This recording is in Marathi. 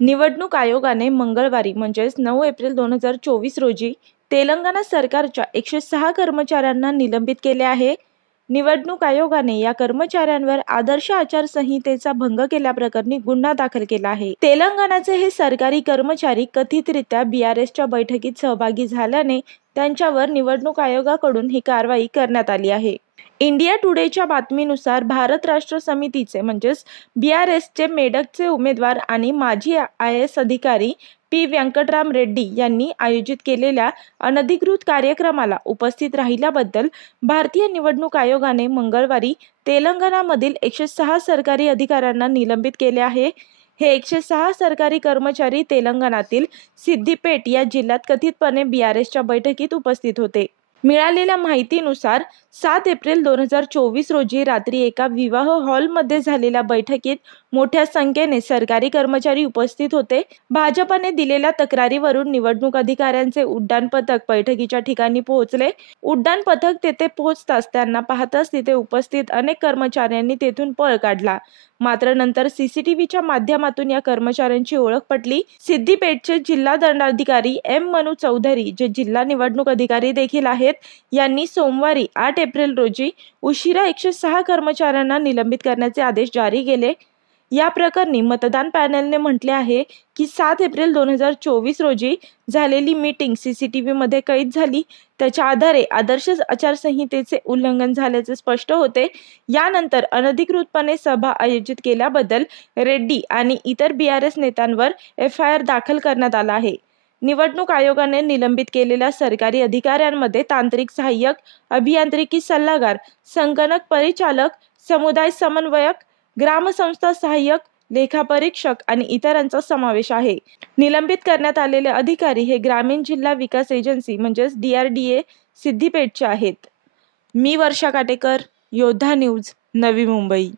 निवडणूक आयोगाने मंगळवारी म्हणजेच 9 एप्रिल 2024 रोजी तेलंगणा सरकारच्या 106 कर्मचाऱ्यांना निलंबित केले आहे. निवडणूक आयोगाने या कर्मचाऱ्यांवर आदर्श आचारसंहितेचा भंग केल्याप्रकरणी गुन्हा दाखल केला आहे. तेलंगणाचे हे सरकारी कर्मचारी कथितरित्या बीआरएसच्या बैठकीत सहभागी झाल्याने त्यांच्यावर निवडणूक आयोगाकडून ही कारवाई करण्यात आली आहे. इंडिया टुडेच्या बातमीनुसार भारत राष्ट्र समितीचे म्हणजेच बीआरएसचे मेडकचे उमेदवार आणि माजी IAS अधिकारी पी व्यंकटराम रेड्डी यांनी आयोजित केलेल्या अनधिकृत कार्यक्रमाला उपस्थित राहिल्याबद्दल भारतीय निवडणूक आयोगाने मंगळवारी तेलंगणामधील 106 सरकारी अधिकाऱ्यांना निलंबित केले आहे. हे 106 सरकारी कर्मचारी तेलंगणातील सिद्दीपेट या जिल्ह्यात कथितपणे बीआरएसच्या बैठकीत उपस्थित होते. मिळालेल्या माहितीनुसार 7 एप्रिल 2024 रोजी रात्री एका विवाह हॉलमध्ये झालेल्या बैठकीत मोठ्या संख्येने सरकारी कर्मचारी उपस्थित होते. भाजपने दिलेल्या तक्रारीवरून निवडणूक अधिकाऱ्यांचे उड्डाण पथक बैठकीच्या ठिकाणी पोहोचले. उड्डाण पथक तेथे पोहोचताच त्यांना पाहताच तिथे उपस्थित अनेक कर्मचाऱ्यांनी तेथून पळ काढला. मात्र नंतर सीसीटीव्हीच्या माध्यमातून या कर्मचाऱ्यांची ओळख पटली. सिद्दीपेटचे जिल्हा दंडाधिकारी एम मनू चौधरी, जे जिल्हा निवडणूक अधिकारी देखील आहेत, यांनी सोमवारी 8 एप्रिल रोजी उशिरा 106 कर्मचाऱ्यांना निलंबित करण्याचे आदेश जारी केले. या प्रकरणी मतदान पॅनलने म्हटले आहे की 7 एप्रिल 2024 रोजी झालेली मीटिंग सीसीटीव्हीमध्ये कैद झाली. त्याच्या आधारे आदर्श आचारसंहितेचे उल्लंघन झाल्याचे स्पष्ट होते. यानंतर अनधिकृतपणे सभा आयोजित केल्याबद्दल रेड्डी आणि इतर बीआरएस नेत्यांवर FIR दाखल करण्यात आला आहे. निवडणूक आयोगाने निलंबित केलेल्या सरकारी अधिकाऱ्यांमध्ये तांत्रिक सहाय्यक, अभियांत्रिकी सल्लागार, संगणक परिचालक, समुदाय समन्वयक, ग्रामसंस्था सहाय्यक, लेखापरीक्षक आणि इतरांचा समावेश आहे. निलंबित करण्यात आलेले अधिकारी हे ग्रामीण जिल्हा विकास एजन्सी म्हणजेच DRDA सिद्दीपेटचे आहेत. मी वर्षा काटेकर, योद्धा न्यूज, नवी मुंबई.